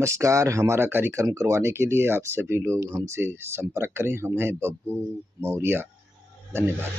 नमस्कार, हमारा कार्यक्रम करवाने के लिए आप सभी लोग हमसे संपर्क करें। हम हैं बब्बू मौर्या। धन्यवाद।